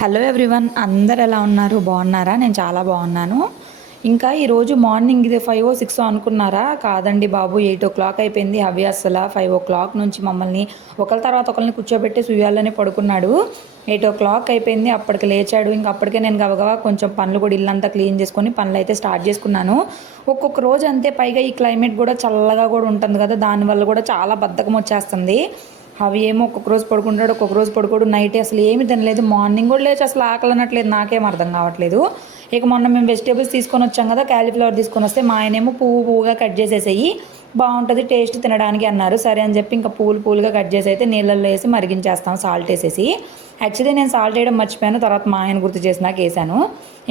Hello everyone, అందరు ఎలా ఉన్నారు? బాగున్నారా? నేను చాలా బాగున్నాను. ఇంకా ఈరోజు మార్నింగ్ ఇది 5-6 అనుకున్నారా? కాదండి బాబు, 8 అయిపోయింది. అవి అసలు 5 నుంచి మమ్మల్ని ఒకరి తర్వాత ఒకరిని కూర్చోబెట్టి సుయ్యాలని పడుకున్నాడు. 8 అయిపోయింది, అప్పటికి లేచాడు. ఇంకా అప్పటికే నేను గబగబా కొంచెం పనులు కూడా ఇల్లంతా క్లీన్ చేసుకొని పనులు అయితే స్టార్ట్ చేసుకున్నాను. ఒక్కొక్క రోజు అంతే. పైగా ఈ క్లైమేట్ కూడా చల్లగా కూడా ఉంటుంది కదా, దానివల్ల కూడా చాలా బద్ధకం వచ్చేస్తుంది. అవి ఏమో ఒక్కొక్క రోజు పడుకుంటాడు, ఒక్కొక్క రోజు పడుకోడు. నైట్ అసలు ఏమి తినలేదు, మార్నింగ్ కూడా లేచి అసలు ఆకలి అనట్లేదు, నాకేం అర్థం కావట్లేదు. ఇక మొన్న మేము వెజిటేబుల్స్ తీసుకొని వచ్చాం కదా, క్యాలీఫ్లవర్ తీసుకొని వస్తే మా ఆయనేమో పువ్వుగా కట్ చేసేసేయి, బాగుంటుంది టేస్ట్ తినడానికి అన్నారు. సరే అని చెప్పి ఇంకా పూలుగా కట్ చేసి అయితే నీళ్ళల్లో వేసి మరిగించేస్తాం సాల్ట్ వేసేసి. యాక్చువల్లీ నేను సాల్ట్ వేయడం మర్చిపోయాను, తర్వాత మా ఆయన గుర్తు చేసి నాకు వేసాను.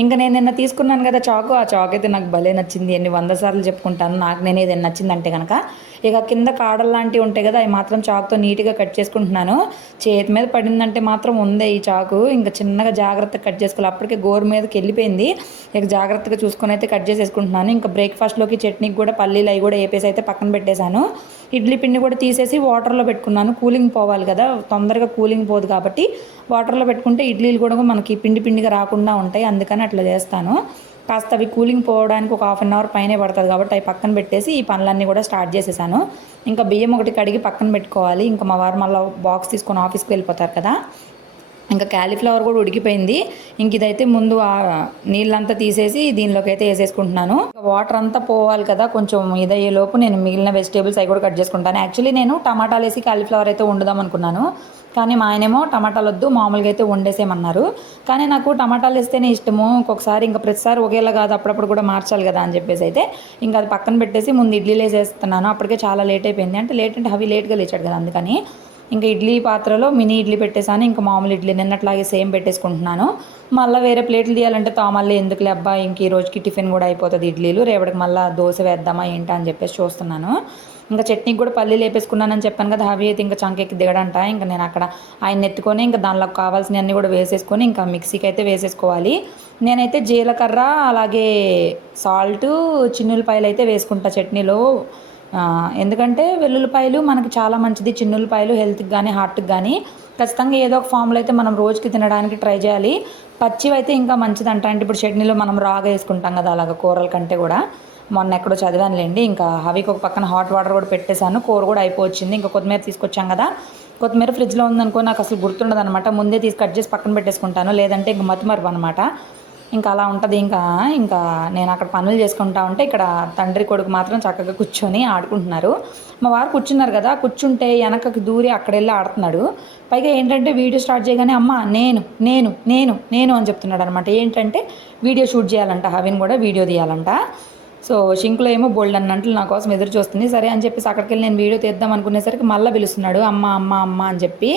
ఇంకా నేను నిన్న తీసుకున్నాను కదా చాకు, ఆ చాకు అయితే నాకు భలే నచ్చింది. ఎన్ని 100 సార్లు చెప్పుకుంటాను, నాకు నేను ఏదైనా నచ్చిందంటే కనుక. ఇక కింద కాడలు లాంటివి ఉంటాయి కదా, అవి మాత్రం చాకుతో నీట్గా కట్ చేసుకుంటున్నాను. చేతి మీద పడిందంటే మాత్రం ఉందే ఈ చాకు, ఇంకా చిన్నగా జాగ్రత్తగా కట్ చేసుకోవాలి. అప్పటికే గోరు మీదకి వెళ్ళిపోయింది. ఇక జాగ్రత్తగా చూసుకొని అయితే కట్ చేసేసుకుంటున్నాను. ఇంకా బ్రేక్ఫాస్ట్లోకి చట్నీకి కూడా పల్లీలు అవి కూడా వేపేసి అయితే పక్కన పెట్టేశాను. ఇడ్లీ పిండి కూడా తీసేసి వాటర్లో పెట్టుకున్నాను, కూలింగ్ పోవాలి కదా, తొందరగా కూలింగ్ పోదు కాబట్టి వాటర్లో పెట్టుకుంటే ఇడ్లీలు కూడా మనకి పిండిగా రాకుండా ఉంటాయి. అందుకని అట్లా చేస్తాను. కాస్త అవి కూలింగ్ పోవడానికి ఒక హాఫ్ అన్ అవర్ పైనే పడుతుంది కాబట్టి అవి పక్కన పెట్టేసి ఈ పనులన్నీ కూడా స్టార్ట్ చేసేసాను. ఇంకా బియ్యం ఒకటి కడిగి పక్కన పెట్టుకోవాలి. ఇంకా మా వారు మళ్ళీ బాక్స్ తీసుకొని ఆఫీస్కి వెళ్ళిపోతారు కదా. ఇంకా క్యాలీఫ్లవర్ కూడా ఉడికిపోయింది. ఇంక ఇదైతే ముందు ఆ నీళ్ళంతా తీసేసి దీనిలోకి అయితే వేసేసుకుంటున్నాను. వాటర్ అంతా పోవాలి కదా, కొంచెం ఇదయ్యేలోపు నేను మిగిలిన వెజిటేబుల్స్ అవి కూడా కట్ చేసుకుంటాను. యాక్చువల్లీ నేను టమాటాలు వేసి క్యాలీఫ్లవర్ అయితే వండుదాం అనుకున్నాను, కానీ మా ఆయనేమో టమాటాలు వద్దు, మామూలుగా అయితే వండేసేమన్నారు. కానీ నాకు టమాటాలు వేస్తేనే ఇష్టము. ఇంకొకసారి ఇంకా ప్రతిసారి ఒకేలా కాదు, అప్పుడప్పుడు కూడా మార్చాలి కదా అని చెప్పేసి అయితే ఇంకా అది పక్కన పెట్టేసి ముందు ఇడ్లీలు వేసేస్తున్నాను. అప్పటికే చాలా లేట్ అయిపోయింది. అంటే లేట్ అంటే అవి లేట్గా లేచాడు కదా, అందుకని ఇంకా ఇడ్లీ పాత్రలో మినీ ఇడ్లీ పెట్టేశాను. ఇంకా మామూలు ఇడ్లీ నిన్నట్లాగే సేమ్ పెట్టేసుకుంటున్నాను. మళ్ళీ వేరే ప్లేట్లు తీయాలంటే మళ్ళీ ఎందుకులే అబ్బా, ఇంక ఈ రోజుకి టిఫిన్ కూడా అయిపోతుంది ఇడ్లీలు, రేపటికి మళ్ళీ దోశ వేద్దామా ఏంటా అని చెప్పేసి చూస్తున్నాను. ఇంకా చట్నీకి కూడా పల్లీలు వేపేసుకున్నానని చెప్పాను కదా, అవి అయితే ఇంకా చంకెక్కి దిగడంట. ఇంకా నేను అక్కడ ఆయన ఎత్తుకొని ఇంకా దానిలో కావాల్సినవన్నీ కూడా వేసేసుకొని ఇంకా మిక్సీకి అయితే వేసేసుకోవాలి. నేనైతే జీలకర్ర అలాగే సాల్ట్ చిన్నులపాయలు అయితే వేసుకుంటా చట్నీలో. ఎందుకంటే వెల్లుల్లిపాయలు మనకి చాలా మంచిది, చిన్నులపాయలు హెల్త్కి కానీ హార్ట్కి కానీ ఖచ్చితంగా ఏదో ఒక ఫామ్లో అయితే మనం రోజుకి తినడానికి ట్రై చేయాలి. పచ్చివి అయితే ఇంకా మంచిదంట. అంటే ఇప్పుడు చట్నీలో మనం రాగా వేసుకుంటాం కదా, అలాగ కూరల కంటే కూడా. మొన్న ఎక్కడో చదివానులేండి. ఇంకా అవికి ఒక పక్కన హాట్ వాటర్ కూడా పెట్టేశాను, కూర కూడా అయిపోవచ్చింది. ఇంకా కొత్తిమీర తీసుకొచ్చాం కదా, కొత్తిమీర ఫ్రిడ్జ్లో ఉందనుకో నాకు అసలు గుర్తుండదు అనమాట, ముందే తీసి కట్ చేసి పక్కన పెట్టేసుకుంటాను, లేదంటే ఇంక మతిమరుపు అనమాట. ఇంకా అలా ఉంటుంది. ఇంకా నేను అక్కడ పనులు చేసుకుంటా ఉంటే ఇక్కడ తండ్రి కొడుకు మాత్రం చక్కగా కూర్చొని ఆడుకుంటున్నారు. మా వారు కూర్చున్నారు కదా, కూర్చుంటే వెనకకి దూరి అక్కడ వెళ్ళి ఆడుతున్నాడు. పైగా ఏంటంటే వీడియో స్టార్ట్ చేయగానే అమ్మ నేను నేను నేను నేను అని చెప్తున్నాడు అనమాట. ఏంటంటే వీడియో షూట్ చేయాలంట, హవిని కూడా వీడియో తీయాలంట. సో షింక్లో ఏమో బోల్డ్ అన్నట్లు నా కోసం ఎదురు చూస్తుంది. సరే అని చెప్పేసి అక్కడికి వెళ్ళి నేను వీడియో తీద్దాం అనుకునేసరికి మళ్ళీ పిలుస్తున్నాడు అమ్మ అమ్మ అమ్మ అని చెప్పి.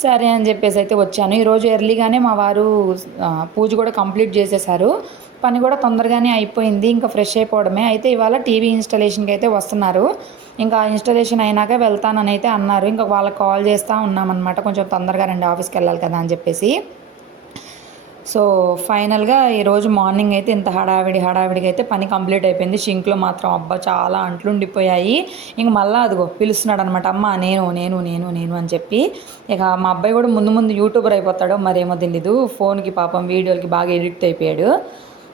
సరే అని చెప్పేసి అయితే వచ్చాను. ఈరోజు ఎర్లీగానే మా వారు పూజ కూడా కంప్లీట్ చేసేసారు, పని కూడా తొందరగానే అయిపోయింది. ఇంకా ఫ్రెష్ అయిపోవడమే. అయితే ఇవాళ టీవీ ఇన్స్టాలేషన్కి అయితే వస్తున్నారు. ఇంకా ఇన్స్టాలేషన్ అయినాక వెళ్తానని అయితే అన్నారు. ఇంకా వాళ్ళకి కాల్ చేస్తూ ఉన్నామన్నమాట, కొంచెం తొందరగా రండి ఆఫీస్కి వెళ్ళాలి కదా అని చెప్పేసి. సో ఫైనల్గా ఈరోజు మార్నింగ్ అయితే ఇంత హడావిడిగా అయితే పని కంప్లీట్ అయిపోయింది. షింక్లో మాత్రం అబ్బా చాలా అంట్లు ఉండిపోయాయి. ఇంక మళ్ళీ అదిగో పిలుస్తున్నాడు అనమాట, అమ్మ నేను నేను నేను నేను అని చెప్పి. ఇక మా అబ్బాయి కూడా ముందు యూట్యూబర్ అయిపోతాడో మరేమో తెలీదు, ఫోన్కి పాపం వీడియోలకి బాగా ఎడిక్ట్ అయిపోయాడు.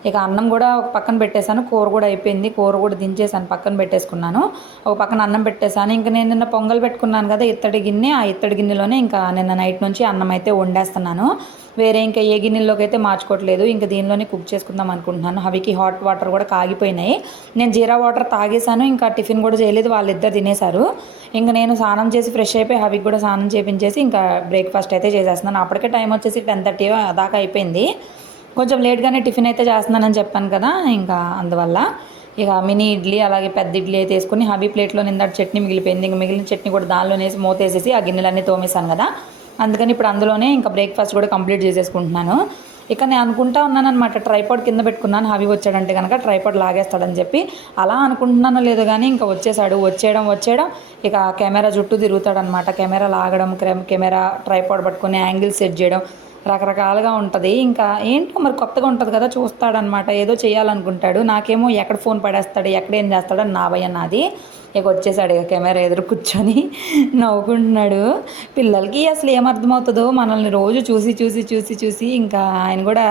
ఇక అన్నం కూడా ఒక పక్కన పెట్టేశాను, కూర కూడా అయిపోయింది, కూర కూడా దించేసాను, పక్కన పెట్టేసుకున్నాను. ఒక పక్కన అన్నం పెట్టేశాను. ఇంకా నేను నిన్న పొంగల్ పెట్టుకున్నాను కదా ఇత్తడి గిన్నె, ఆ ఇత్తడి గిన్నెలోనే ఇంకా నిన్న నైట్ నుంచి అన్నం అయితే వండేస్తున్నాను. వేరే ఇంకా ఏ గిన్నెల్లోకి అయితే మార్చుకోవట్లేదు, ఇంకా దీనిలోనే కుక్ చేసుకుందాం అనుకుంటున్నాను. అవికి హాట్ వాటర్ కూడా కాగిపోయినాయి, నేను జీరా వాటర్ తాగేశాను. ఇంకా టిఫిన్ కూడా చేయలేదు, వాళ్ళిద్దరు తినేశారు. ఇంకా నేను స్నానం చేసి ఫ్రెష్ అయిపోయి అవికి కూడా స్నానం చేపించేసి ఇంకా బ్రేక్ఫాస్ట్ అయితే చేసేస్తున్నాను. అప్పటికే టైం వచ్చేసి 10:30 దాకా అయిపోయింది. కొంచెం లేట్గానే టిఫిన్ అయితే చేస్తున్నానని చెప్పాను కదా, ఇంకా అందువల్ల ఇక మినీ ఇడ్లీ అలాగే పెద్ద ఇడ్లీ అయితే వేసుకుని హబీ ప్లేట్లో నిందాటి చట్నీ మిగిలిపోయింది. ఇంక మిగిలిన చట్నీ కూడా దానిలోనే మూతేసేసి ఆ గిన్నెలన్నీ తోమేశాను కదా, అందుకని ఇప్పుడు అందులోనే ఇంకా బ్రేక్ఫాస్ట్ కూడా కంప్లీట్ చేసేసుకుంటున్నాను. ఇక నేను అనుకుంటా ఉన్నాను అనమాట, ట్రైపాడ్ కింద పెట్టుకున్నాను, హవి వచ్చాడంటే కనుక ట్రైపాడ్ లాగేస్తాడని చెప్పి. అలా అనుకుంటున్నానో లేదో కానీ ఇంకా వచ్చేసాడు. వచ్చేయడం ఇక కెమెరా చుట్టూ తిరుగుతాడనమాట. కెమెరా లాగడం, కెమెరా ట్రైపాడ్ పట్టుకుని యాంగిల్ సెట్ చేయడం, రకరకాలుగా ఉంటుంది. ఇంకా ఏంటో మరి కొత్తగా ఉంటుంది కదా, చూస్తాడనమాట, ఏదో చేయాలనుకుంటాడు. నాకేమో ఎక్కడ ఫోన్ పడేస్తాడు, ఎక్కడ ఏం చేస్తాడని నా భయం నాది. ఇక వచ్చేసాడు, ఇక కెమెరా ఎదురు కూర్చొని నవ్వుకుంటున్నాడు. పిల్లలకి అసలు ఏమర్థమవుతుందో, మనల్ని రోజు చూసి చూసి చూసి చూసి ఇంకా ఆయన కూడా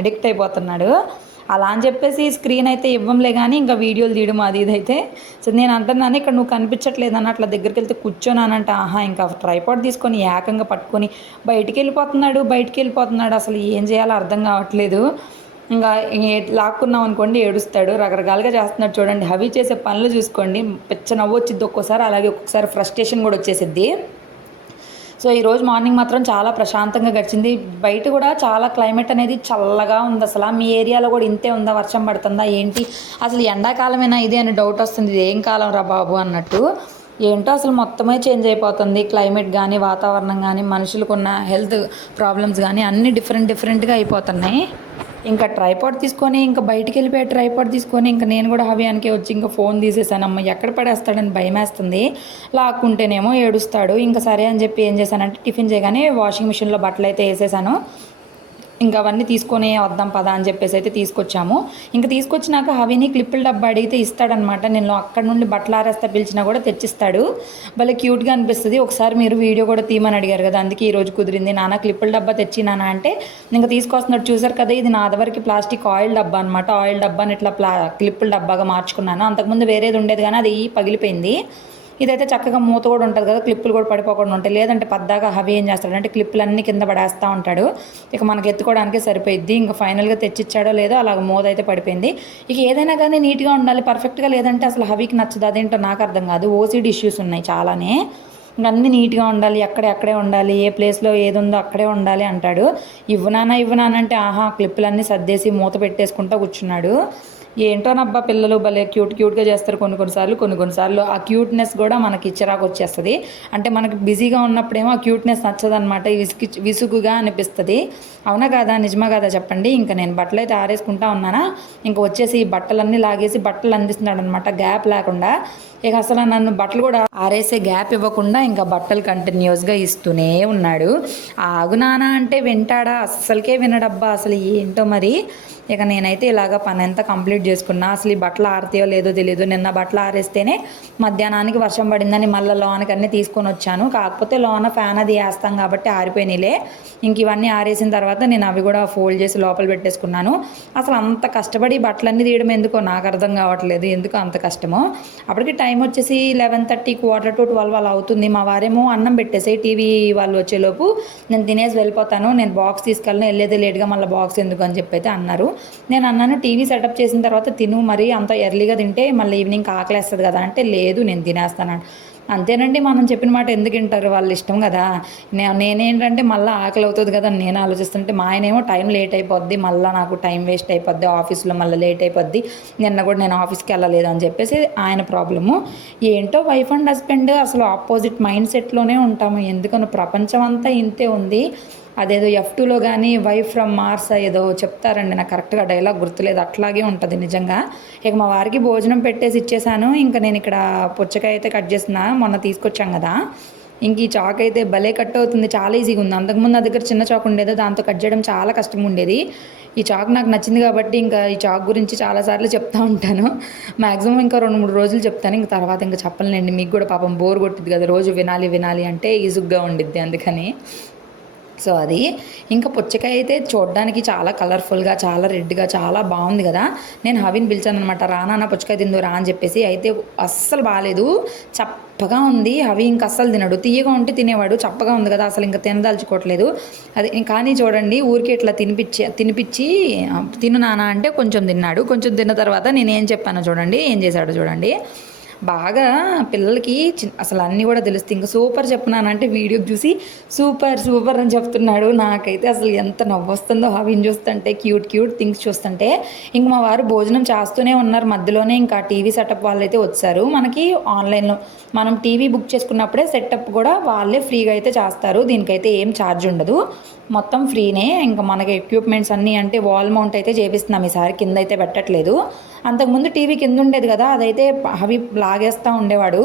అడిక్ట్ అయిపోతున్నాడు. అలా అని చెప్పేసి స్క్రీన్ అయితే ఇవ్వంలే కానీ ఇంకా వీడియోలు తీయడం అది ఇది అయితే. సో నేను అంటున్నాను, ఇక్కడ నువ్వు కనిపించట్లేదని అట్లా దగ్గరికి వెళ్తే కూర్చోనానంట. ఆహా, ఇంకా ట్రైపాడ్ తీసుకొని ఏకంగా పట్టుకొని బయటికి వెళ్ళిపోతున్నాడు. అసలు ఏం చేయాలో అర్థం కావట్లేదు. ఇంకా లాక్కున్నాం అనుకోండి ఏడుస్తాడు, రకరకాలుగా చేస్తున్నాడు. చూడండి, హవి చేసే పనులు చూసుకోండి, పిచ్చ నవ్వు వచ్చిద్ది ఒక్కోసారి, అలాగే ఒక్కొక్కసారి ఫ్రస్ట్రేషన్ కూడా వచ్చేసిద్ది. సో ఈరోజు మార్నింగ్ మాత్రం చాలా ప్రశాంతంగా గడిచింది. బయట కూడా చాలా క్లైమేట్ అనేది చల్లగా ఉంది. అసలు మీ ఏరియాలో కూడా ఇంతే ఉందా, వర్షం పడుతుందా ఏంటి, అసలు ఎండాకాలమేనా ఇదే అని డౌట్ వస్తుంది. ఇది ఏం కాలం రా బాబు అన్నట్టు. ఏంటో అసలు మొత్తమే చేంజ్ అయిపోతుంది క్లైమేట్ కానీ, వాతావరణం కానీ, మనుషులకున్న హెల్త్ ప్రాబ్లమ్స్ కానీ అన్నీ డిఫరెంట్గా అయిపోతున్నాయి. ఇంకా ట్రైపాడ్ తీసుకొని ఇంకా బయటికి వెళ్ళిపోయి ట్రైపాడ్ తీసుకొని ఇంకా నేను కూడా హవ్యానికి వచ్చి ఇంకా ఫోన్ తీసేసాను. అమ్మ ఎక్కడ పడేస్తాడని భయం వేస్తుంది. లాక్కుంటేనేమో ఏడుస్తాడు. ఇంకా సరే అని చెప్పి ఏం చేశానంటే టిఫిన్ చేయగానే వాషింగ్ మిషన్లో బట్టలు అయితే వేసేసాను. ఇంకా అవన్నీ తీసుకొని వద్దాం పదా అని చెప్పేసి అయితే తీసుకొచ్చాము. ఇంకా తీసుకొచ్చినాక హవిని క్లిప్పుల డబ్బా అడిగితే ఇస్తాడనమాట. నేను అక్కడ నుండి బట్టలు ఆరేస్తే పిలిచినా కూడా తెచ్చిస్తాడు. భలే క్యూట్గా అనిపిస్తుంది. ఒకసారి మీరు వీడియో కూడా తీయమని అడిగారు కదా, అందుకే ఈరోజు కుదిరింది. నాన్న క్లిప్పుల డబ్బా తెచ్చి నాన్న అంటే ఇంకా తీసుకొస్తున్నాడు. చూసారు కదా, ఇది నాదవరకు ప్లాస్టిక్ ఆయిల్ డబ్బా అనమాట. ఆయిల్ డబ్బాని ఇట్లా క్లిప్పుల డబ్బాగా మార్చుకున్నాను. అంతకుముందు వేరేది ఉండేది కానీ అది పగిలిపోయింది. ఇదైతే చక్కగా మూత కూడా ఉంటుంది కదా, క్లిప్పులు కూడా పడిపోకుండా ఉంటాయి. లేదంటే పద్దాగా హవి ఏం చేస్తాడంటే క్లిప్పులన్నీ కింద పడేస్తూ ఉంటాడు. ఇక మనకి ఎత్తుకోవడానికి సరిపోయిద్ది. ఇంకా ఫైనల్గా తెచ్చిచ్చాడో లేదో అలాగ మూత అయితే పడిపోయింది. ఇక ఏదైనా కానీ నీట్గా ఉండాలి, పర్ఫెక్ట్గా లేదంటే అసలు హవికి నచ్చదు. అదేంటో నాకు అర్థం కాదు. ఓసిడి ఇష్యూస్ ఉన్నాయి చాలానే. ఇంకా అన్నీ నీట్గా ఉండాలి, అక్కడే ఉండాలి, ఏ ప్లేస్లో ఏది ఉందో అక్కడే ఉండాలి అంటాడు. ఇవ్వనానంటే ఆహా, క్లిప్పులన్నీ సర్దేసి మూత పెట్టేసుకుంటూ కూర్చున్నాడు. ఏంటోనబ్బా, పిల్లలు భలే క్యూట్గా చేస్తారు కొన్నిసార్లు ఆ క్యూట్నెస్ కూడా మనకి చిరాకు వచ్చేస్తుంది. అంటే మనకి బిజీగా ఉన్నప్పుడేమో ఆ క్యూట్నెస్ నచ్చదనమాట, విసుగుగా అనిపిస్తుంది. అవునా కాదా, నిజమా కాదా చెప్పండి. ఇంకా నేను బట్టలు అయితే ఆరేసుకుంటా ఉన్నానా, ఇంకా వచ్చేసి బట్టలన్నీ లాగేసి బట్టలు అందిస్తున్నాడు అనమాట, గ్యాప్ లేకుండా. ఇక అసలు నన్ను బట్టలు కూడా ఆరేసే గ్యాప్ ఇవ్వకుండా ఇంకా బట్టలు కంటిన్యూస్గా ఇస్తూనే ఉన్నాడు. ఆగు నానా అంటే వింటాడా, అస్సలకే వినడబ్బా. అసలు ఏంటో మరి. ఇక నేనైతే ఇలాగ పని అంతా కంప్లీట్ చేసుకున్నా. అసలు ఈ బట్టలు ఆరితాయో లేదో తెలియదు. నిన్న బట్టలు ఆరేస్తేనే మధ్యాహ్నానికి వర్షం పడిందని మళ్ళీ లోనకి అన్నీ తీసుకొని వచ్చాను. కాకపోతే లోన ఫ్యాన్ అది వేస్తాం కాబట్టి ఆరిపోయినాయిలే. ఇంక ఇవన్నీ ఆరేసిన తర్వాత నేను అవి కూడా ఫోల్డ్ చేసి లోపల పెట్టేసుకున్నాను. అసలు అంత కష్టపడి బట్టలన్నీ తీయడం ఎందుకో నాకు అర్థం కావట్లేదు, ఎందుకు అంత కష్టమో. అప్పటికి టైం వచ్చేసి 11:30, 11:45 అలా అవుతుంది. మా వారేమో అన్నం పెట్టేసి టీవీ వాళ్ళు వచ్చేలోపు నేను తినేసి వెళ్ళిపోతాను, నేను బాక్స్ తీసుకెళ్ళను, వెళ్ళేది లేట్గా మళ్ళీ బాక్స్ ఎందుకు అని చెప్పి అయితే అన్నారు. నేను అన్నాను, టీవీ సెటప్ చేసిన తర్వాత తిను, మరి అంత ఎర్లీగా తింటే మళ్ళీ ఈవినింగ్ ఆకలేస్తుంది కదా అంటే, లేదు నేను తినేస్తాను. అంతేనండి, మనం చెప్పిన మాట ఎందుకు వింటారు, వాళ్ళ ఇష్టం కదా. నేనేంటంటే మళ్ళీ ఆకలి అవుతుంది కదా నేను ఆలోచిస్తుంటే, మా ఆయనేమో టైం లేట్ అయిపోద్ది, మళ్ళీ నాకు టైం వేస్ట్ అయిపోద్ది, ఆఫీస్లో మళ్ళీ లేట్ అయిపోద్ది, నిన్న కూడా నేను ఆఫీస్కి వెళ్ళలేదు అని చెప్పేసి ఆయన ప్రాబ్లము. ఏంటో వైఫ్ అండ్ హస్బెండ్ అసలు ఆపోజిట్ మైండ్ సెట్లోనే ఉంటాము. ఎందుకనో ప్రపంచం అంతా ఇంతే ఉంది. అదేదో F2లో కానీ వైఫ్ ఫ్రమ్ మార్స్ ఏదో చెప్తారండి, నాకు కరెక్ట్గా డైలాగ్ గుర్తులేదు, అట్లాగే ఉంటుంది నిజంగా. ఇక మా వారికి భోజనం పెట్టేసి ఇచ్చేసాను. ఇంకా నేను ఇక్కడ పుచ్చకాయ అయితే కట్ చేసిన, మొన్న తీసుకొచ్చాం కదా. ఇంక ఈ చాక్ అయితే భలే కట్ అవుతుంది, చాలా ఈజీగా ఉంది. అంతకుముందు నా దగ్గర చిన్న చాక్ ఉండేది, దాంతో కట్ చేయడం చాలా కష్టంగా ఉండేది. ఈ చాక్ నాకు నచ్చింది కాబట్టి ఇంకా ఈ చాక్ గురించి చాలాసార్లు చెప్తూ ఉంటాను. మ్యాక్సిమం ఇంకా 2-3 రోజులు చెప్తాను, ఇంక తర్వాత ఇంకా చెప్పలేండి. మీకు కూడా పాపం బోర్ కొట్టింది కదా, రోజు వినాలి అంటే ఈజుగ్గా ఉండిద్ది, అందుకని. సో అది ఇంకా పుచ్చకాయ అయితే చూడడానికి చాలా కలర్ఫుల్గా, చాలా రెడ్గా, చాలా బాగుంది కదా. నేను హవిని పిలిచాను అనమాట, రానా పుచ్చకాయ తిందు రా అని చెప్పేసి. అయితే అస్సలు బాగాలేదు, చప్పగా ఉంది. హవి ఇంక అస్సలు తినడు, తీయగా ఉంటే తినేవాడు, చప్పగా ఉంది కదా అసలు ఇంకా తినదలుచుకోవట్లేదు. అది కానీ చూడండి, ఊరికి ఇట్లా తినిపించి తిను నాన్న అంటే కొంచెం తిన్నాడు. కొంచెం తిన్న తర్వాత నేనేం చెప్పానో చూడండి, ఏం చేశాడో చూడండి. బాగా పిల్లలకి అసలు అన్నీ కూడా తెలుస్తాయి. ఇంకా సూపర్ చెప్పినానంటే వీడియోకి చూసి సూపర్ అని చెప్తున్నాడు. నాకైతే అసలు ఎంత నవ్వు వస్తుందో హవిని చూస్తుంటే, క్యూట్ థింగ్స్ చూస్తుంటే. ఇంక మా వారు భోజనం చేస్తూనే ఉన్నారు, మధ్యలోనే ఇంకా టీవీ సెటప్ వాళ్ళు అయితే వచ్చారు. మనకి ఆన్లైన్లో మనం టీవీ బుక్ చేసుకున్నప్పుడే సెటప్ కూడా వాళ్ళే ఫ్రీగా అయితే చేస్తారు, దీనికైతే ఏం ఛార్జ్ ఉండదు, మొత్తం ఫ్రీనే. ఇంకా మనకి ఎక్విప్మెంట్స్ అన్నీ అంటే వాల్ మౌంట్ అయితే చేపిస్తున్నాం ఈసారి, కింద అయితే పెట్టట్లేదు. అంతకుముందు టీవీ కింద ఉండేది కదా, అదైతే అవి లాగేస్తూ ఉండేవాడు.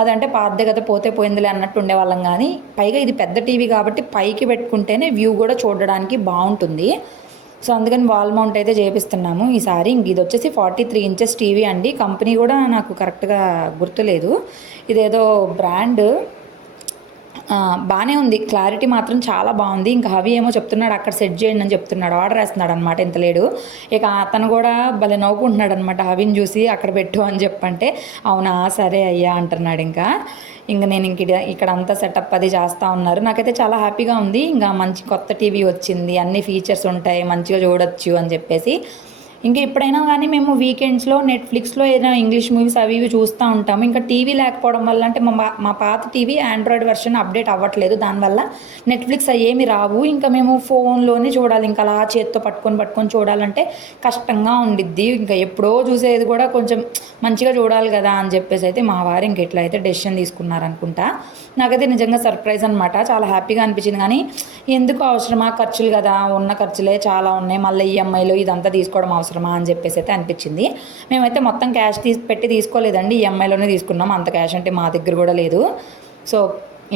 అదంటే పాతదే కదా, పోతే పోయిందిలే అన్నట్టు ఉండేవాళ్ళం. కానీ పైగా ఇది పెద్ద టీవీ కాబట్టి పైకి పెట్టుకుంటేనే వ్యూ కూడా చూడడానికి బాగుంటుంది. సో అందుకని వాల్ మౌంట్ అయితే చేపిస్తున్నాము ఈసారి. ఇంక ఇది వచ్చేసి 43 ఇంచెస్ టీవీ అండి. కంపెనీ కూడా నాకు కరెక్ట్గా గుర్తులేదు, ఇదేదో బ్రాండ్. బాగానే ఉంది, క్లారిటీ మాత్రం చాలా బాగుంది. ఇంకా హవి ఏమో చెప్తున్నాడు అక్కడ సెట్ చేయండి అని చెప్తున్నాడు, ఆర్డర్ వేస్తున్నాడు అనమాట ఇంత లేడు. ఇక అతను కూడా భలే నవ్వుకుంటున్నాడు అనమాట హవిని చూసి, అక్కడ పెట్టు అని చెప్పంటే అవునా సరే అయ్యా అంటున్నాడు. ఇంకా నేను ఇక్కడ అంతా సెటప్ అది చేస్తూ ఉన్నారు. నాకైతే చాలా హ్యాపీగా ఉంది. ఇంకా మంచి కొత్త టీవీ వచ్చింది, అన్ని ఫీచర్స్ ఉంటాయి, మంచిగా చూడొచ్చు అని చెప్పేసి. ఇంకా ఎప్పుడైనా కానీ మేము వీకెండ్స్లో నెట్ఫ్లిక్స్లో ఏదైనా ఇంగ్లీష్ మూవీస్ అవి ఇవి చూస్తూ ఉంటాము. ఇంకా టీవీ లేకపోవడం వల్ల, అంటే మా పాత టీవీ ఆండ్రాయిడ్ వెర్షన్ అప్డేట్ అవ్వట్లేదు, దానివల్ల నెట్ఫ్లిక్స్ అవి ఏమి రావు. ఇంకా మేము ఫోన్లోనే చూడాలి, ఇంకా అలా చేత్తో పట్టుకొని చూడాలంటే కష్టంగా ఉండిద్ది. ఇంకా ఎప్పుడో చూసేది కూడా కొంచెం మంచిగా చూడాలి కదా అని చెప్పేసి అయితే మా వారు ఇంక ఇట్లా అయితే డెసిషన్ తీసుకున్నారనుకుంటా. నాకైతే నిజంగా సర్ప్రైజ్ అనమాట, చాలా హ్యాపీగా అనిపించింది. కానీ ఎందుకు అవసరమా, ఖర్చులు కదా, ఉన్న ఖర్చులే చాలా ఉన్నాయి, మళ్ళీ ఈఎంఐలు ఇదంతా తీసుకోవడం అవసరమా అని చెప్పేసి అయితే అనిపించింది. మేమైతే మొత్తం క్యాష్ పెట్టి తీసుకోలేదండి, ఈఎంఐలోనే తీసుకున్నాం. అంత క్యాష్ అంటే మా దగ్గర కూడా లేదు. సో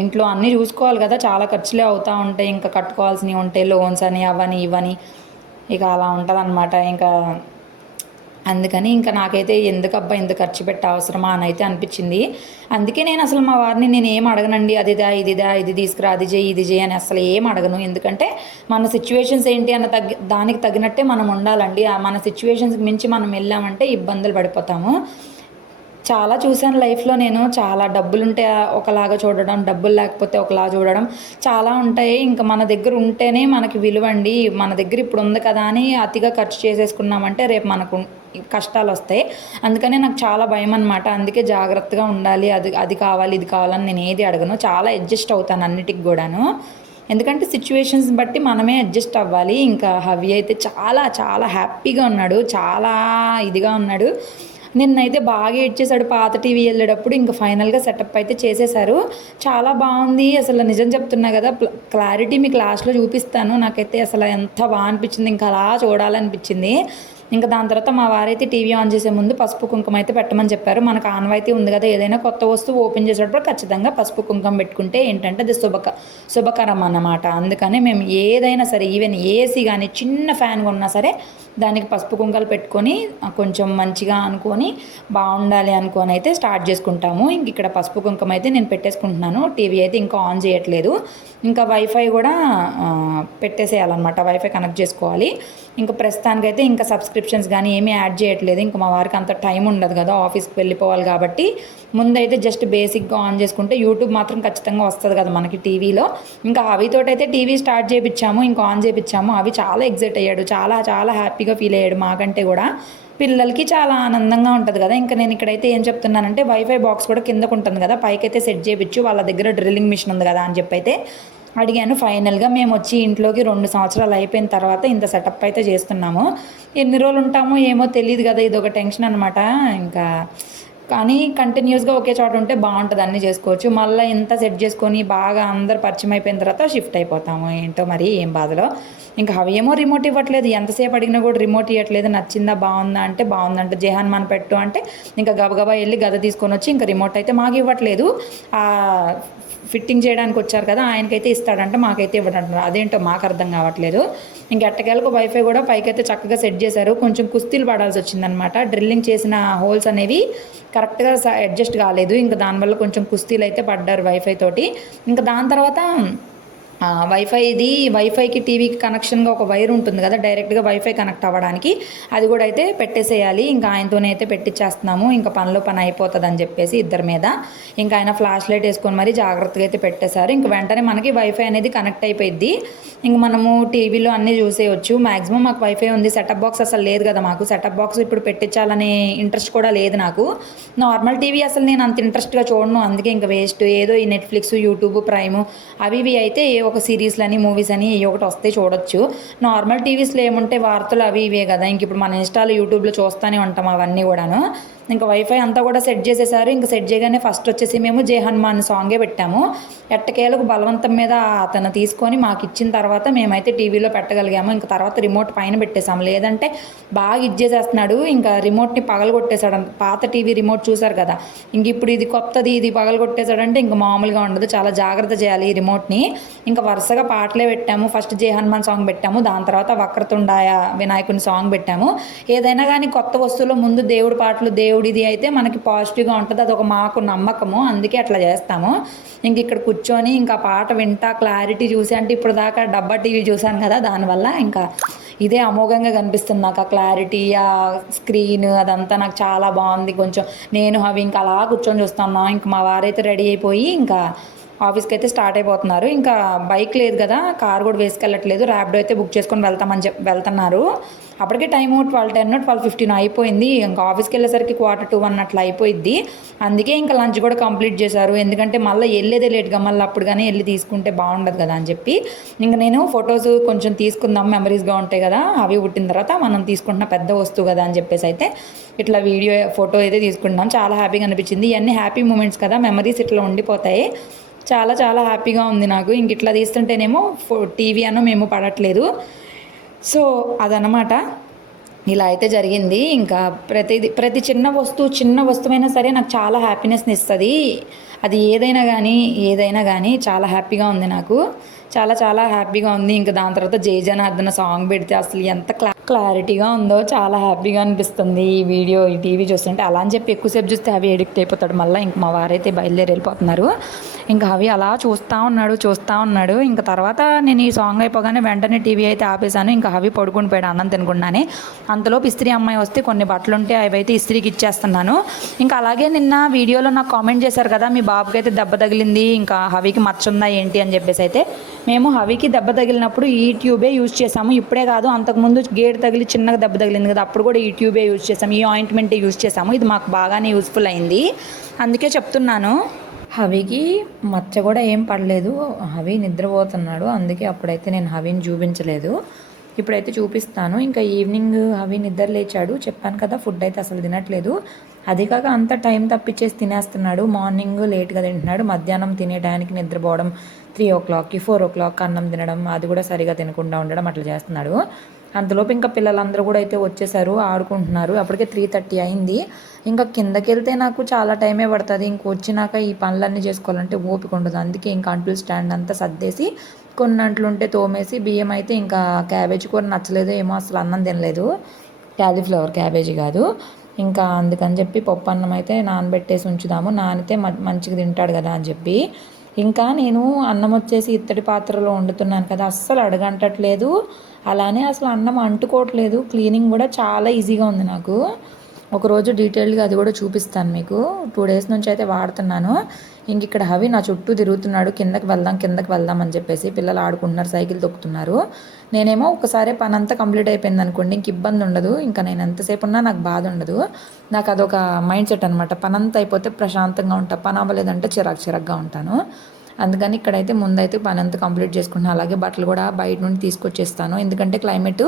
ఇంట్లో అన్నీ చూసుకోవాలి కదా, చాలా ఖర్చులే అవుతూ ఉంటాయి, ఇంకా కట్టుకోవాల్సినవి ఉంటాయి, లోన్స్ అని అవని ఇవని, ఇక అలా ఉంటుంది అనమాట. ఇంకా అందుకని ఇంకా నాకైతే ఎందుకబ్బా ఇంత ఖర్చు పెట్టే అవసరమా అని అయితే అనిపించింది. అందుకే నేను అసలు మా వారిని నేను ఏం అడగనండి, అదిదా ఇదిదా ఇది తీసుకురా, అది చేయి ఇది చేయి అని అసలు ఏం అడగను. ఎందుకంటే మన సిచ్యువేషన్స్ ఏంటి అన్న దానికి తగినట్టే మనం ఉండాలండి. మన సిచ్యువేషన్స్కి మించి మనం వెళ్ళామంటే ఇబ్బందులు పడిపోతాము. చాలా చూశాను లైఫ్లో నేను, చాలా డబ్బులుంటే ఒకలాగా చూడడం, డబ్బులు లేకపోతే ఒకలా చూడడం చాలా ఉంటాయి. ఇంకా మన దగ్గర ఉంటేనే మనకి విలువండి. మన దగ్గర ఇప్పుడు ఉంది కదా అని అతిగా ఖర్చు చేసేసుకున్నామంటే రేపు మనకు కష్టాలు వస్తాయి. అందుకనే నాకు చాలా భయం అనమాట. అందుకే జాగ్రత్తగా ఉండాలి, అది కావాలి ఇది కావాలని నేను ఏది అడగను, చాలా అడ్జస్ట్ అవుతాను అన్నిటికి కూడాను. ఎందుకంటే సిచ్యువేషన్స్ బట్టి మనమే అడ్జస్ట్ అవ్వాలి. ఇంకా హవి అయితే చాలా చాలా హ్యాపీగా ఉన్నాడు, చాలా ఇదిగా ఉన్నాడు. నిన్నైతే బాగా ఏడ్చేశాడు పాత టీవీ వెళ్ళేటప్పుడు. ఇంకా ఫైనల్గా సెటప్ అయితే చేసేశారు, చాలా బాగుంది. అసలు నిజం చెప్తున్నా కదా, క్లారిటీ మీకు లాస్ట్లో చూపిస్తాను. నాకైతే అసలు ఎంత బాగా అనిపించింది, ఇంకా అలా చూడాలనిపించింది. ఇంకా దాని తర్వాత మా వారైతే టీవీ ఆన్ చేసే ముందు పసుపు కుంకుమ అయితే పెట్టమని చెప్పారు. మనకు ఆనవాయితీ ఉంది కదా, ఏదైనా కొత్త వస్తువు ఓపెన్ చేసేటప్పుడు ఖచ్చితంగా పసుపు కుంకుమ పెట్టుకుంటే ఏంటంటే అది శుభకరం అన్నమాట. అందుకని మేము ఏదైనా సరే, ఈవెన్ ఏసీ కానీ చిన్న ఫ్యాన్ కొన్నా సరే దానికి పసుపు కుంకాలు పెట్టుకొని కొంచెం మంచిగా అనుకొని బాగుండాలి అనుకొని అయితే స్టార్ట్ చేసుకుంటాము. ఇంక ఇక్కడ పసుపు కుంకుమ అయితే నేను పెట్టేసుకుంటున్నాను. టీవీ అయితే ఇంకా ఆన్ చేయట్లేదు. ఇంకా వైఫై కూడా పెట్టేసేయాలన్నమాట, వైఫై కనెక్ట్ చేసుకోవాలి. ఇంకా ప్రస్తుతానికైతే ఇంకా సబ్స్క్రిప్షన్స్ కానీ ఏమీ యాడ్ చేయట్లేదు. ఇంకా మా వారికి అంత టైం ఉండదు కదా, ఆఫీస్కి వెళ్ళిపోవాలి కాబట్టి. ముందైతే జస్ట్ బేసిక్గా ఆన్ చేసుకుంటే యూట్యూబ్ మాత్రం ఖచ్చితంగా వస్తుంది కదా మనకి టీవీలో. ఇంకా అవితోటైతే టీవీ స్టార్ట్ చేయించాము, ఇంకా ఆన్ చేయించాము. అవి చాలా ఎగ్జైట్ అయ్యాడు, చాలా చాలా హ్యాపీగా ఫీల్ అయ్యాడు, మాకంటే కూడా. పిల్లలకి చాలా ఆనందంగా ఉంటుంది కదా. ఇంకా నేను ఇక్కడైతే ఏం చెప్తున్నానంటే వైఫై బాక్స్ కూడా కిందకు ఉంటుంది కదా, పైకైతే సెట్ చేయించు, వాళ్ళ దగ్గర డ్రిల్లింగ్ మిషన్ ఉంది కదా అని చెప్పి అయితే అడిగాను. ఫైనల్గా మేము వచ్చి ఇంట్లోకి 2 సంవత్సరాలు అయిపోయిన తర్వాత ఇంత సెటప్ అయితే చేస్తున్నాము. ఎన్ని రోజులు ఉంటామో ఏమో తెలియదు కదా, ఇది ఒక టెన్షన్ అనమాట. ఇంకా కానీ కంటిన్యూస్గా ఒకే చోట ఉంటే బాగుంటుంది, అన్నీ చేసుకోవచ్చు. మళ్ళీ ఇంత సెట్ చేసుకొని బాగా అందరు పరిచయం అయిపోయిన తర్వాత షిఫ్ట్ అయిపోతాము. ఏంటో మరి ఏం బాధలో. ఇంకా అవి ఏమో రిమోట్ ఇవ్వట్లేదు, ఎంతసేపు అడిగినా కూడా రిమోట్ ఇవ్వట్లేదు. నచ్చిందా బాగుందా అంటే బాగుందంటే జహాన్ మన పెట్టు అంటే ఇంకా గబగబా వెళ్ళి గద తీసుకొని వచ్చి ఇంకా రిమోట్ అయితే మాకు ఇవ్వట్లేదు. ఫిట్టింగ్ చేయడానికి వచ్చారు కదా, ఆయనకైతే ఇస్తాడంటే మాకైతే ఇవ్వడంటారు. అదేంటో మాకు అర్థం కావట్లేదు. ఇంక ఎట్టకేలకు వైఫై కూడా పైకైతే చక్కగా సెట్ చేశారు. కొంచెం కుస్తీలు పడాల్సి వచ్చిందనమాట, డ్రిల్లింగ్ చేసిన హోల్స్ అనేవి కరెక్ట్గా అడ్జస్ట్ కాలేదు. ఇంకా దానివల్ల కొంచెం కుస్తీలు అయితే పడ్డారు వైఫై తోటి. ఇంకా దాని తర్వాత వైఫైకి టీవీకి కనెక్షన్గా ఒక వైర్ ఉంటుంది కదా, డైరెక్ట్గా వైఫై కనెక్ట్ అవ్వడానికి, అది కూడా అయితే పెట్టేసేయాలి. ఇంకా ఆయనతోనే అయితే పెట్టించేస్తున్నాము. ఇంకా పనిలో పని అయిపోతుంది అని చెప్పేసి ఇద్దరి మీద. ఇంకా ఆయన ఫ్లాష్ లైట్ వేసుకొని మరి జాగ్రత్తగా అయితే పెట్టేశారు. ఇంక వెంటనే మనకి వైఫై అనేది కనెక్ట్ అయిపోయింది. ఇంక మనము టీవీలో అన్నీ చూసేయచ్చు. మ్యాక్సిమం మాకు వైఫై ఉంది, సెటప్ బాక్స్ అసలు లేదు కదా మాకు. సెటప్ బాక్స్ ఇప్పుడు పెట్టించాలనే ఇంట్రెస్ట్ కూడా లేదు నాకు. నార్మల్ టీవీ అసలు నేను అంత ఇంట్రెస్ట్గా చూడను, అందుకే ఇంకా వేస్ట్. ఏదో ఈ నెట్ఫ్లిక్స్, యూట్యూబ్, ప్రైమ్ అవి ఇవి అయితే ఒక సిరీస్లని మూవీస్ అని ఏ ఒకటి వస్తే చూడొచ్చు. నార్మల్ టీవీస్లో ఏముంటే వార్తలు అవి ఇవే కదా, ఇంక ఇప్పుడు మన ఇన్స్టాలో యూట్యూబ్లో చూస్తూనే ఉంటాం అవన్నీ కూడాను. ఇంకా వైఫై అంతా కూడా సెట్ చేసేసారు. ఇంకా సెట్ చేయగానే ఫస్ట్ వచ్చేసి మేము జై హనుమాన్ సాంగే పెట్టాము. ఎట్టకేలకు బలవంతం మీద అతను తీసుకొని మాకు ఇచ్చిన తర్వాత మేమైతే టీవీలో పెట్టగలిగాము. ఇంకా తర్వాత రిమోట్ పైన పెట్టేసాము, లేదంటే బాగా ఇచ్చేసేస్తున్నాడు. ఇంకా రిమోట్ని పగలగొట్టేశాడు. పాత టీవీ రిమోట్ చూసారు కదా, ఇంక ఇప్పుడు ఇది కొత్తది, ఇది పగలగొట్టేశాడంటే ఇంకా మామూలుగా ఉండదు. చాలా జాగ్రత్త చేయాలి ఈ రిమోట్ని. ఇంకా వరుసగా పాటలే పెట్టాము. ఫస్ట్ జై హనుమాన్ సాంగ్ పెట్టాము, దాని తర్వాత వక్రతుండాయ వినాయకుని సాంగ్ పెట్టాము. ఏదైనా కానీ కొత్త వస్తువులో ముందు దేవుడి పాటలు, దేవుడిది అయితే మనకి పాజిటివ్గా ఉంటుంది. అదొక మాకు నమ్మకము, అందుకే అట్లా చేస్తాము. ఇంక ఇక్కడ కూర్చొని ఇంకా పాట వింటా క్లారిటీ చూసి, అంటే ఇప్పుడు దాకా డబ్బా టీవీ చూసాను కదా, దానివల్ల ఇంకా ఇదే అమోఘంగా కనిపిస్తుంది నాకు. ఆ క్లారిటీ, ఆ స్క్రీన్ అదంతా నాకు చాలా బాగుంది. కొంచెం నేను అవి ఇంకా అలా కూర్చొని చూస్తాను. ఇంకా మా వారైతే రెడీ అయిపోయి ఇంకా ఆఫీస్కి అయితే స్టార్ట్ అయిపోతున్నారు. ఇంకా బైక్ లేదు కదా, కార్ కూడా వేసుకెళ్ళట్లేదు, ర్యాపిడో అయితే బుక్ చేసుకొని వెళ్తున్నారు. అప్పటికే టైము 12:10 12:15 అయిపోయింది. ఇంకా ఆఫీస్కి వెళ్ళేసరికి 1:45 అట్లా అయిపోయింది. అందుకే ఇంకా లంచ్ కూడా కంప్లీట్ చేశారు. ఎందుకంటే మళ్ళీ వెళ్ళేదే లేట్గా, మళ్ళీ అప్పుడు కానీ వెళ్ళి తీసుకుంటే బాగుండదు కదా అని చెప్పి ఇంకా నేను ఫొటోస్ కొంచెం తీసుకుందాం, మెమరీస్గా ఉంటాయి కదా, అవి పుట్టిన తర్వాత మనం తీసుకుంటున్న పెద్ద వస్తువు కదా అని చెప్పేసి అయితే ఇట్లా ఫోటో అయితే తీసుకుంటున్నాం. చాలా హ్యాపీగా అనిపించింది. ఇవన్నీ హ్యాపీ మూమెంట్స్ కదా, మెమరీస్ ఇట్లా ఉండిపోతాయి. చాలా చాలా హ్యాపీగా ఉంది నాకు. ఇంక ఇట్లా తీస్తుంటేనేమో టీవీ అను మేము పడట్లేదు. సో అదనమాట, ఇలా అయితే జరిగింది. ఇంకా ప్రతి చిన్న వస్తువైనా సరే నాకు చాలా హ్యాపీనెస్ని ఇస్తుంది. అది ఏదైనా కానీ చాలా హ్యాపీగా ఉంది నాకు. చాలా చాలా హ్యాపీగా ఉంది. ఇంకా దాని తర్వాత జై జనార్దన సాంగ్ పెడితే అసలు ఎంత క్లారిటీగా ఉందో, చాలా హ్యాపీగా అనిపిస్తుంది ఈ టీవీ చూస్తుంటే. అలా అని చెప్పి ఎక్కువసేపు చూస్తే అవి ఎడిక్ట్ అయిపోతాడు మళ్ళీ. ఇంక మా వారైతే బయలుదేరి వెళ్ళిపోతున్నారు. ఇంకా అవి అలా చూస్తూ ఉన్నాడు. ఇంకా తర్వాత నేను ఈ సాంగ్ అయిపోగానే వెంటనే టీవీ అయితే ఆపేశాను. ఇంకా అవి పడుకుని పోయాడు అన్నం తినకుండానే. అంతలోపు ఇస్త్రీ అమ్మాయి వస్తే కొన్ని బట్టలు ఉంటే అవి అయితే ఇస్త్రీకి ఇచ్చేస్తున్నాను. ఇంకా అలాగే నిన్న వీడియోలో నాకు కామెంట్ చేశారు కదా, మీ బాబుకి అయితే దెబ్బ తగిలింది, ఇంకా హవికి మచ్చుందా ఏంటి అని చెప్పేసి అయితే మేము హవికి దెబ్బ తగిలినప్పుడు ఈ ట్యూబే యూజ్ చేసాము. ఇప్పుడే కాదు, అంతకుముందు గేట్ తగిలి చిన్నగా దెబ్బ తగిలింది కదా, అప్పుడు కూడా ఈ ట్యూబే యూజ్ చేసాము, ఈ ఆయింట్మెంటే యూజ్ చేసాము. ఇది మాకు బాగానే యూస్ఫుల్ అయింది, అందుకే చెప్తున్నాను. హవికి మచ్చ కూడా ఏం పడలేదు, హవి నిద్రపోతున్నాడు. అందుకే అప్పుడైతే నేను హవిని చూపించలేదు. ఇప్పుడైతే చూపిస్తాను. ఇంకా ఈవినింగ్ హవి నిద్ర లేచాడు, చెప్పాను కదా, ఫుడ్ అయితే అసలు తినట్లేదు. అది కాక అంత టైం తప్పించేసి తినేస్తున్నాడు. మార్నింగ్ లేట్గా తింటున్నాడు, మధ్యాహ్నం తినే టైంకి నిద్రపోవడం, 3 o'clockకి 4 o'clock అన్నం తినడం, అది కూడా సరిగా తినకుండా ఉండడం, అట్లా చేస్తున్నాడు. అంతలోపు ఇంకా పిల్లలందరూ కూడా అయితే వచ్చేసారు, ఆడుకుంటున్నారు. అప్పటికే 3:30 అయింది. ఇంకా కిందకి వెళ్తే నాకు చాలా టైమే పడుతుంది. ఇంక వచ్చినాక ఈ పనులన్నీ చేసుకోవాలంటే ఓపిక ఉండదు. అందుకే ఇంకా అంట్లు స్టాండ్ అంతా సర్దేసి కొన్ని అంట్లు ఉంటే తోమేసి, బియ్యం అయితే ఇంకా క్యాబేజీ కూర నచ్చలేదు ఏమో, అసలు అన్నం తినలేదు, క్యాలీఫ్లవర్ క్యాబేజీ కాదు. ఇంకా అందుకని చెప్పి పప్పు అన్నం అయితే నానబెట్టేసి ఉంచుదాము, నానితే మంచిగా తింటాడు కదా అని చెప్పి. ఇంకా నేను అన్నం వచ్చేసి ఇత్తడి పాత్రలో వండుతున్నాను కదా, అస్సలు అడగంటట్లేదు, అలానే అసలు అన్నం అంటుకోవట్లేదు. క్లీనింగ్ కూడా చాలా ఈజీగా ఉంది నాకు. ఒకరోజు డీటెయిల్గా అది కూడా చూపిస్తాను మీకు. 2 days నుంచి అయితే వాడుతున్నాను. ఇంక ఇక్కడ హవి నా చుట్టూ తిరుగుతున్నాడు, కిందకి వెళ్దాం అని చెప్పేసి. పిల్లలు ఆడుకుంటున్నారు, సైకిల్ తొక్కుతున్నారు. నేనేమో ఒకసారి పని అంతా కంప్లీట్ అయిపోయింది అనుకోండి, ఇంక ఇబ్బంది ఉండదు. ఇంకా నేను ఎంతసేపు ఉన్నా నాకు బాధ ఉండదు. నాకు అదొక మైండ్ సెట్ అనమాట. పని అంతా అయిపోతే ప్రశాంతంగా ఉంటాను, పని అవ్వలేదంటే చిరాకుగా ఉంటాను. అందుకని ఇక్కడైతే ముందైతే పని అంతా కంప్లీట్ చేసుకుంటున్నాను. అలాగే బట్టలు కూడా బయట నుండి తీసుకొచ్చేస్తాను, ఎందుకంటే క్లైమేట్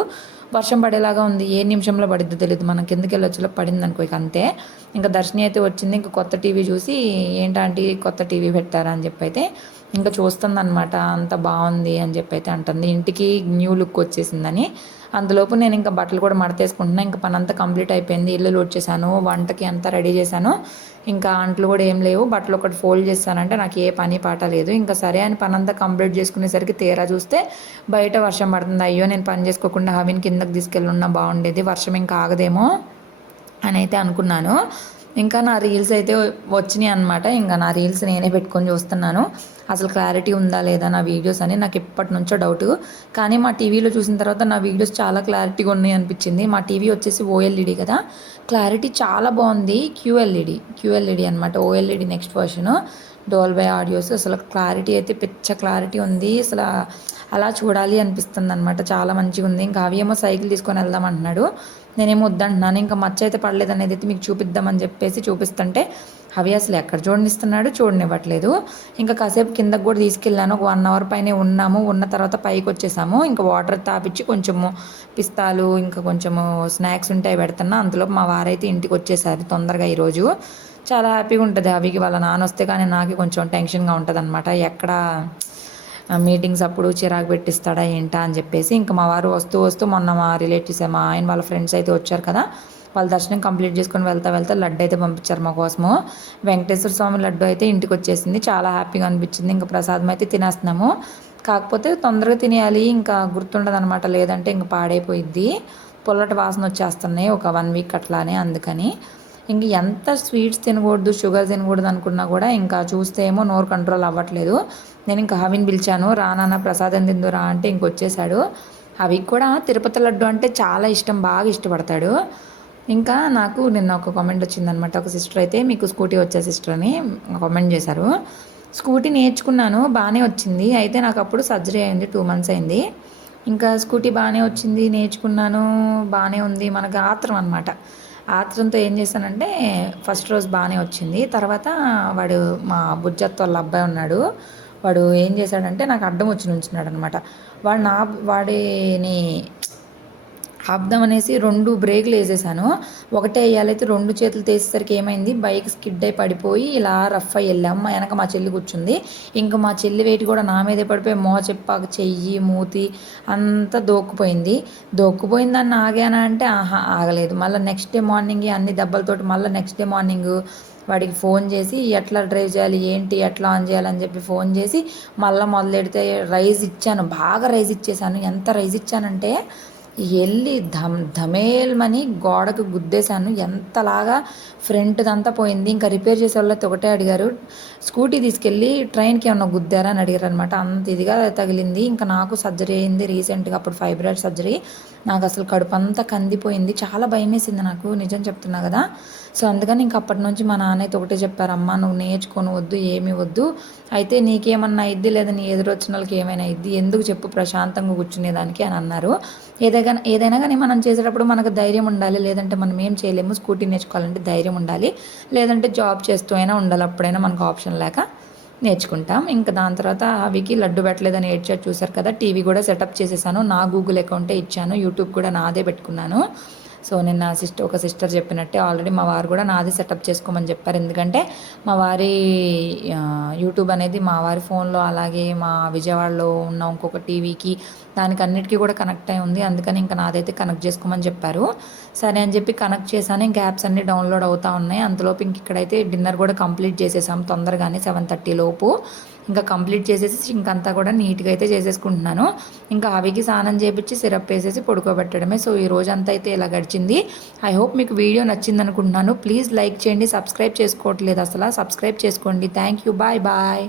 వర్షం పడేలాగా ఉంది. ఏ నిమిషంలో పడిద్దో తెలియదు, మనం కిందకి వెళ్ళొచ్చేలా పడింది అనుకో. ఇక అంతే. ఇంకా దర్శిని అయితే వచ్చింది, ఇంకా కొత్త టీవీ చూసి ఏంటంటే కొత్త టీవీ పెట్టారా అని చెప్పి అయితే ఇంకా చూస్తుంది అనమాట. అంత బాగుంది అని చెప్పి అయితే అంటుంది, ఇంటికి న్యూ లుక్ వచ్చేసిందని. అందులోపు నేను ఇంకా బట్టలు కూడా మడతేసుకుంటున్నా. ఇంకా పని అంతా కంప్లీట్ అయిపోయింది, ఇల్లు లోడ్ చేశాను, వంటకి అంతా రెడీ చేశాను. ఇంకా అంట్లు కూడా ఏం లేవు, బట్టలు ఒకటి ఫోల్డ్ చేస్తానంటే నాకు ఏ పని పాట లేదు. ఇంకా సరే అని పని అంతా కంప్లీట్ చేసుకునేసరికి తీరా చూస్తే బయట వర్షం పడుతుంది. అయ్యో, నేను పని చేసుకోకుండా హవిని కిందకి తీసుకెళ్ళి ఉన్నా బాగుండేది, వర్షం ఇంకా ఆగదేమో అని అయితే అనుకున్నాను. ఇంకా నా రీల్స్ అయితే వచ్చినాయి అనమాట. ఇంకా నా రీల్స్ నేనే పెట్టుకొని చూస్తున్నాను, అసలు క్లారిటీ ఉందా లేదా నా వీడియోస్ అని నాకు ఎప్పటి నుంచో డౌట్. కానీ మా టీవీలో చూసిన తర్వాత నా వీడియోస్ చాలా క్లారిటీగా ఉన్నాయి అనిపించింది. మా టీవీ వచ్చేసి ఓఎల్ఈడి కదా, క్లారిటీ చాలా బాగుంది. క్యూఎల్ఈడి అనమాట, ఓఎల్ఈడి నెక్స్ట్ వర్షన్, డోల్బై ఆడియోస్. అసలు క్లారిటీ అయితే పిచ్చ క్లారిటీ ఉంది. అసలు అలా చూడాలి అనిపిస్తుంది అనమాట, చాలా మంచిగా ఉంది. ఇంకా అవి ఏమో సైకిల్ తీసుకొని వెళ్దాం అంటున్నాడు, నేనేమో వద్దంటున్నాను. ఇంకా మచ్చ అయితే పడలేదు అనేది అయితే మీకు చూపిద్దామని చెప్పేసి చూపిస్తుంటే అవి అసలు ఎక్కడ చూడనిస్తున్నాడు, చూడనివ్వట్లేదు. ఇంకా కాసేపు కిందకు కూడా తీసుకెళ్ళాను. ఒక 1 అవర్ పైనే ఉన్నాము. ఉన్న తర్వాత పైకి వచ్చేసాము. ఇంకా వాటర్ తాపిచ్చి కొంచెము పిస్తాలు ఇంకా కొంచెము స్నాక్స్ ఉంటే పెడుతున్నా. అంతలోపు మా వారైతే ఇంటికి వచ్చేసారు తొందరగా ఈరోజు. చాలా హ్యాపీగా ఉంటుంది. అవికి వాళ్ళ నాన్న వస్తే కానీ నాకు కొంచెం టెన్షన్గా ఉంటుంది అనమాట. ఎక్కడ మీటింగ్స్ అప్పుడు చిరాకు పెట్టిస్తాడా ఏంటా అని చెప్పేసి ఇంకా మా వారు వస్తూ వస్తూ మొన్న మా రిలేటివ్స్ మా ఆయన వాళ్ళ ఫ్రెండ్స్ అయితే వచ్చారు కదా, వాళ్ళ దర్శనం కంప్లీట్ చేసుకొని వెళ్తా లడ్డు అయితే పంపించారు మా కోసము. వెంకటేశ్వర స్వామి లడ్డు అయితే ఇంటికి వచ్చేసింది. చాలా హ్యాపీగా అనిపించింది. ఇంకా ప్రసాదం అయితే తినేస్తున్నాము. కాకపోతే తొందరగా తినేయాలి, ఇంకా గుర్తుండదు అనమాట, లేదంటే ఇంకా పాడైపోయిద్ది. పొల్లటి వాసన వచ్చేస్తున్నాయి ఒక 1 వీక్ అట్లానే. అందుకని ఇంక ఎంత స్వీట్స్ తినకూడదు, షుగర్ తినకూడదు అనుకున్నా కూడా ఇంకా చూస్తే ఏమో నోరు కంట్రోల్ అవ్వట్లేదు. నేను ఇంకా హవిని పిలిచాను, రా నాన్న ప్రసాదం తిందురా అంటే ఇంకొచ్చేసాడు. హవికి కూడా తిరుపతి లడ్డు అంటే చాలా ఇష్టం, బాగా ఇష్టపడతాడు. ఇంకా నాకు నిన్న ఒక కామెంట్ వచ్చిందనమాట. ఒక సిస్టర్ అయితే మీకు స్కూటీ వచ్చే సిస్టర్ అని కామెంట్ చేశారు. స్కూటీ నేర్చుకున్నాను, బాగానే వచ్చింది. అయితే నాకు అప్పుడు సర్జరీ అయింది, 2 months అయింది. ఇంకా స్కూటీ బాగానే వచ్చింది, నేర్చుకున్నాను, బాగానే ఉంది. మనకు ఆత్రం అనమాట. ఆత్రంతో ఏం చేశానంటే ఫస్ట్ రోజు బాగానే వచ్చింది. తర్వాత వాడు మా బుజ్జత్త వాళ్ళ అబ్బాయి ఉన్నాడు, వాడు ఏం చేశాడంటే నాకు అడ్డం వచ్చి నుంచున్నాడు అనమాట. వాడిని ఆపుదామనేసి 2 బ్రేకులు వేసేసాను. ఒకటే వేయాలైతే 2 చేతులు తీసేసరికి ఏమైంది, బైక్ స్కిడ్ అయి పడిపోయి ఇలా రఫ్ అయ్యి వెళ్ళాము. మా వెనక మా చెల్లి కూర్చుంది. ఇంకా మా చెల్లి వెయిట్ కూడా నా మీదే పడిపోయి చెప్పాక చెయ్యి మూతి అంతా దోక్కుపోయిందని ఆగానా అంటే ఆగలేదు. మళ్ళీ నెక్స్ట్ డే మార్నింగ్ అన్ని దెబ్బలతోటి మళ్ళీ నెక్స్ట్ డే మార్నింగ్ వాడికి ఫోన్ చేసి ఎట్లా డ్రైవ్ చేయాలి ఏంటి ఎట్లా ఆన్ చేయాలని చెప్పి ఫోన్ చేసి మళ్ళీ మొదలెడితే రైజ్ ఇచ్చాను, బాగా రైజ్ ఇచ్చేసాను. ఎంత రైజ్ ఇచ్చానంటే వెళ్ళి ధమేల్మని గోడకు గుద్దేశాను. ఎంతలాగా ఫ్రంట్దంతా పోయింది. ఇంకా రిపేర్ చేసే వాళ్ళతో ఒకటే అడిగారు, స్కూటీ తీసుకెళ్ళి ట్రైన్కి ఏమన్నా గుద్దారా అని అడిగారు అనమాట. అంత ఇదిగా తగిలింది. ఇంకా నాకు సర్జరీ అయింది రీసెంట్గా, అప్పుడు ఫైబ్రాయిడ్ సర్జరీ. నాకు అసలు కడుపు అంతా కందిపోయింది, చాలా భయం వేసింది నాకు, నిజం చెప్తున్నా కదా. సో అందుకని ఇంక అప్పటి నుంచి మా నాన్న అయితే ఒకటే చెప్పారు, అమ్మ నువ్వు నేర్చుకొని వద్దు, ఏమీ వద్దు, అయితే నీకేమన్నా ఇద్ది లేదా నీ ఎదురొచ్చిన వాళ్ళకి ఏమైనా ఇద్ది, ఎందుకు చెప్పు ప్రశాంతంగా కూర్చునేదానికి అని అన్నారు. ఏదైనా కానీ మనం చేసేటప్పుడు మనకు ధైర్యం ఉండాలి, లేదంటే మనం ఏం చేయలేము. స్కూటీ నేర్చుకోవాలంటే ధైర్యం ఉండాలి, లేదంటే జాబ్ చేస్తూ అయినా ఉండాలి. అప్పుడైనా మనకు ఆప్షన్ లేక నేర్చుకుంటాం. ఇంకా దాని తర్వాత అవికి లడ్డు పెట్టలేదని ఏడ్చాడు చూసారు కదా. టీవీ కూడా సెటప్ చేసేసాను, నా గూగుల్ అకౌంటే ఇచ్చాను, యూట్యూబ్ కూడా నాదే పెట్టుకున్నాను. సో నేను ఒక సిస్టర్ చెప్పినట్టే ఆల్రెడీ మా వారు కూడా నాది సెటప్ చేసుకోమని చెప్పారు. ఎందుకంటే మా వారి యూట్యూబ్ అనేది మా వారి ఫోన్లో అలాగే మా విజయవాడలో ఉన్న ఇంకొక టీవీకి దానికి అన్నిటికీ కూడా కనెక్ట్ అయి ఉంది. అందుకని ఇంకా నాదైతే కనెక్ట్ చేసుకోమని చెప్పారు. సరే అని చెప్పి కనెక్ట్ చేశాను. ఇంకా యాప్స్ అన్నీ డౌన్లోడ్ అవుతూ ఉన్నాయి. అంతలోపు ఇక్కడైతే డిన్నర్ కూడా కంప్లీట్ చేసేసాం తొందరగానే 7:30 లోపు. ఇంకా కంప్లీట్ చేసేసి ఇంకంతా కూడా నీట్గా అయితే చేసేసుకుంటున్నాను. ఇంకా అవికి స్నానం చేపించి సిరప్ వేసేసి పడుకోబెట్టడమే. సో ఈ రోజంతా అయితే ఇలా గడిచింది. ఐ హోప్ మీకు వీడియో నచ్చింది అనుకుంటున్నాను. ప్లీజ్ లైక్ చేయండి, సబ్స్క్రైబ్ చేసుకోవట్లేదు అసలు, సబ్స్క్రైబ్ చేసుకోండి. Thank you, bye bye.